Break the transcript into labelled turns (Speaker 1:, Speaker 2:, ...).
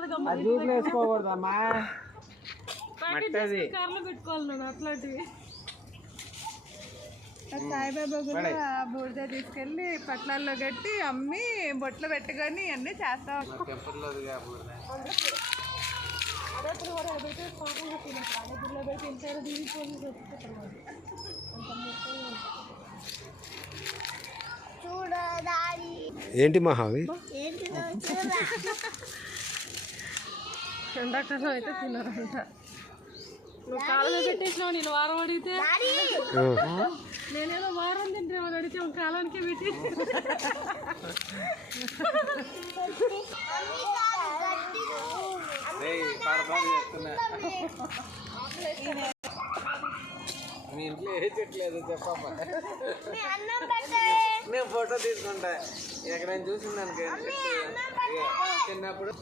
Speaker 1: వేసుకోకూడదమ్మా. మట్టది.
Speaker 2: కార్లో పెట్టుకోవాలి నేను అట్లాంటివి.
Speaker 3: సాయిబాబా కూడా బూడిద తీసుకెళ్ళి పట్నాల్లో కట్టి అమ్మి బొట్లు పెట్టుకొని అన్నీ చేస్తాం
Speaker 4: ఏంటి మహావి?
Speaker 2: కండక్టర్ అయితే తినరంట నువ్వు కాలంలో పెట్టేసినావు నేను వారం అడిగితే నేనేదో వారం తింటే వాళ్ళు అడిగితే ఒక కాలానికి పెట్టి.
Speaker 1: మీ ఇంట్లో ఏ చెట్లు లేదో చెప్పమ్మా. ఫోటో తీసుకుంటా. ఎక్కడైనా నేను చిన్నప్పుడు.